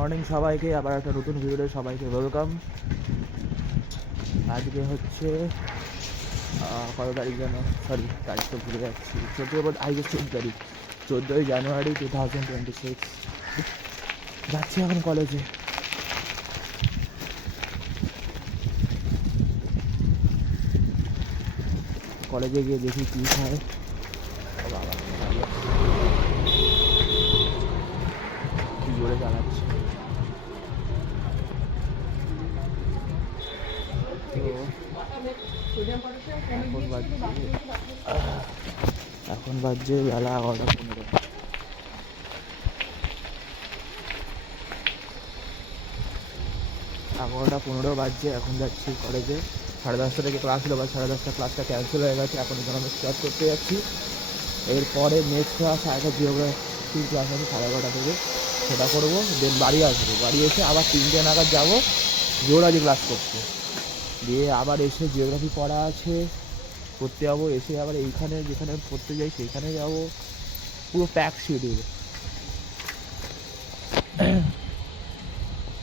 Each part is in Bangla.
মর্নিং সবাইকে, আবার একটা নতুন ভিডিওতে সবাইকে ওয়েলকাম। আজকে হচ্ছে কত তারিখ যেন, সরি তারিখ তো ভুলে যাচ্ছি, 14ই জানুয়ারি 2026। যাচ্ছি এখন কলেজে। কলেজে গিয়ে দেখি কী হয়। বাবা কি জোরে চালাচ্ছে। এখন বাজছে বেলা 11:15। 11:15 বাজছে। এখন যাচ্ছি কলেজে। 10:30 থেকে ক্লাস ছিল, বা 10:30 ক্লাসটা ক্যান্সেল হয়ে গেছে। এখন এখানে আমি স্টার্ট করতে যাচ্ছি। এরপরে নেক্সট ক্লাস একটা জিওগ্রাফির ক্লাস আছে 11:30 থেকে, সেটা করবো। দেন বাড়ি আসবো। বাড়ি এসে আবার 3টে নাগাদ যাবো জিওলজি ক্লাস করতে। দিয়ে আবার এসে জিওগ্রাফি পড়া আছে, করতে যাবো। এসে আবার এইখানে যেখানে পড়তে যাই সেইখানে যাবো। পুরো প্যাক শিডিউল।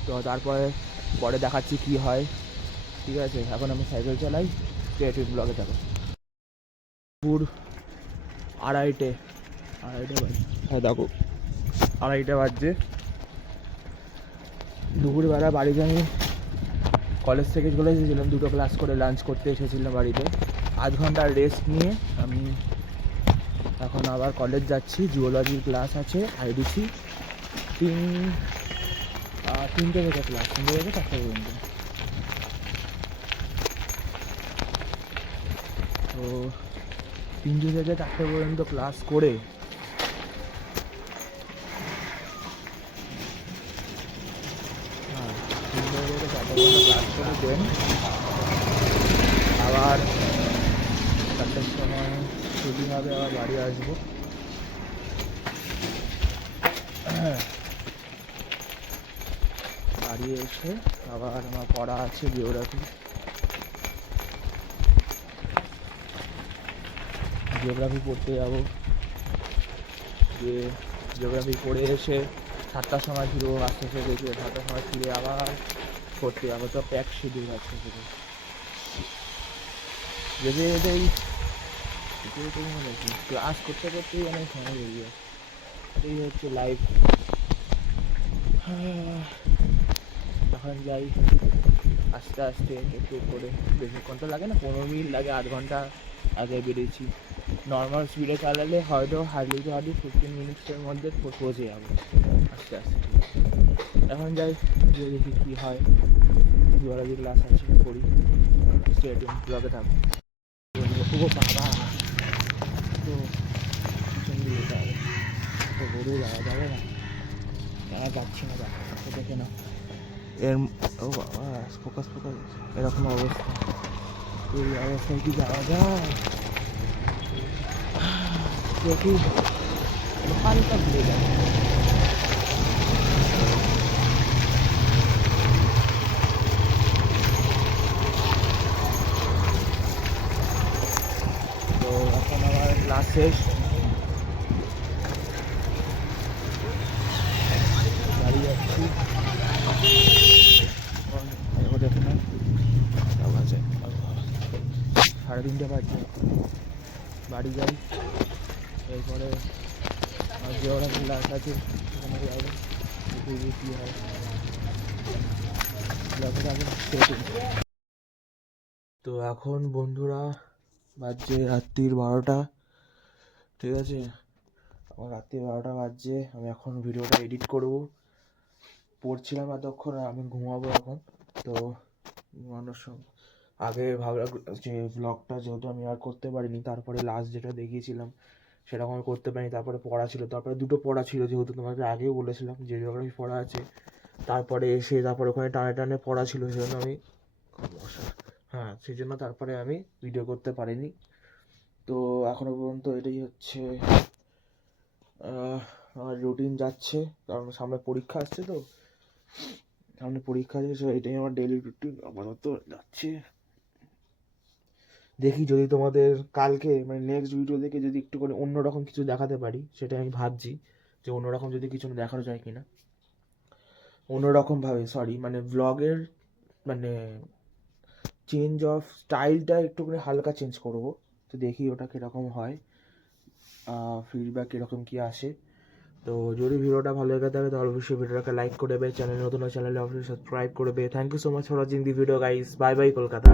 তো তারপরে দেখাচ্ছি কি হয়। ঠিক আছে, এখন আমি সাইকেল চালাই। ক্রিয়েটিভ ব্লগে থাকো। দুপুর 2:30 বাজছে। হ্যাঁ দেখো, 2:30 বাজছে। দুপুরবেলা বাড়িতে আমি কলেজ থেকে চলে এসেছিলাম, 2টো ক্লাস করে লাঞ্চ করতে এসেছিলাম বাড়িতে। আধ ঘন্টার রেস্ট নিয়ে আমি এখন আবার কলেজ যাচ্ছি। জিওলজির ক্লাস আছে আইডিসি। 3টে থেকে ক্লাস, 3টে থেকে 4টে পর্যন্ত। তো 3টে থেকে 4টে পর্যন্ত ক্লাস করে দেন আবার 4টের সময় ছুটি হবে, আবার বাড়ি আসবো। বাড়ি এসে আবার আমার পড়া আছে জিওগ্রাফি পড়তে যাবো। যে জিওগ্রাফি পড়ে এসে 7টার সময় ফিরবো। আস্তে আস্তে দেখে 7টার সময় ফিরে আবার পড়তে যাবো। তো প্যাক শিডিউল আছে সেটা যেতে যেতেই মানে কি ক্লাস করতে করতেই অনেক সময় বেরিয়ে যায়। এই হচ্ছে লাইফ। এখন যাই আস্তে আস্তে একটু করে। বেশিক্ষণ তো লাগে না, 15 মিনিট লাগে, আধ ঘন্টা আগে বেরিয়েছি। নর্মাল স্পিডে চালালে হয়তো হার্ডলি 15 মিনিটসের মধ্যে পৌঁছে যাবো আস্তে আস্তে। এখন যাই, গিয়ে দেখি কী হয়। জিওলজি ক্লাস আছে, করি। স্টেডিয়াম ব্লগে থাকবো। ও বাবা, তো পিছন দিয়ে যেতে হবে, তো গরু যাওয়া যাবে না, কেন যাচ্ছি না, দেখা দেখে না এর। ও বাবা, ফোকাস এরকম অবস্থা। এই অবস্থায় কি যাওয়া যায়? দেখি হালকা ঘুরে যায়। তো এখন আমার ক্লাস শেষ, বাড়ি যাচ্ছি। দেখে না 3:30 বাজছে। বাড়ি যাই, এরপরে জিওগ্রাফি ক্লাস আছে, সেখানে যাবো। দেখি কী হয়। তো এখন বন্ধুরা বাজছে রাত্রির 12টা। ঠিক আছে, আমার রাত্রি 12টা বাজছে। আমি এখন ভিডিওটা এডিট করব। পড়ছিলাম এতক্ষণ, আমি ঘুমাবো এখন। তো ঘুমানোর সময় আগে ভাবলাম যে ব্লগটা যেহেতু আমি আর করতে পারিনি, তারপরে লাস্ট যেটা দেখিয়েছিলাম সেরকম আমি করতে পারিনি। তারপরে পড়া ছিল, তারপরে 2টো পড়া ছিল, যেহেতু তোমাকে আগেও বলেছিলাম যে জিওগ্রাফি পড়া আছে। তারপরে এসে তারপরে ওখানে টানে টানে পড়া ছিল, সেজন্য আমি সেই জন্য তারপরে আমি ভিডিও করতে পারিনি। তো এখনো পর্যন্ত এটাই হচ্ছে আমার রুটিন যাচ্ছে, কারণ সামনে পরীক্ষা আসছে। তো সামনে পরীক্ষা আছে, এটাই আমার ডেইলি রুটিন আপাতত যাচ্ছে। দেখি যদি তোমাদের কালকে মানে নেক্সট ভিডিও দেখে যদি একটু করে অন্যরকম কিছু দেখাতে পারি, সেটা আমি ভাবছি যে অন্যরকম যদি কিছু দেখানো যায় কিনা। অন্যরকমভাবে, সরি মানে ব্লগের মানে চেঞ্জ অফ স্টাইলটা একটুখানি হালকা চেঞ্জ করব। তো দেখি ওটা কীরকম হয়, ফিডব্যাক কীরকম কী আসে। তো যদি ভিডিওটা ভালো লেগে থাকে তাহলে অবশ্যই ভিডিওটাকে লাইক করবে, চ্যানেল নতুন চ্যানেলে অবশ্যই সাবস্ক্রাইব করবে। Thank you so much for watching the video guys, bye bye Kolkata.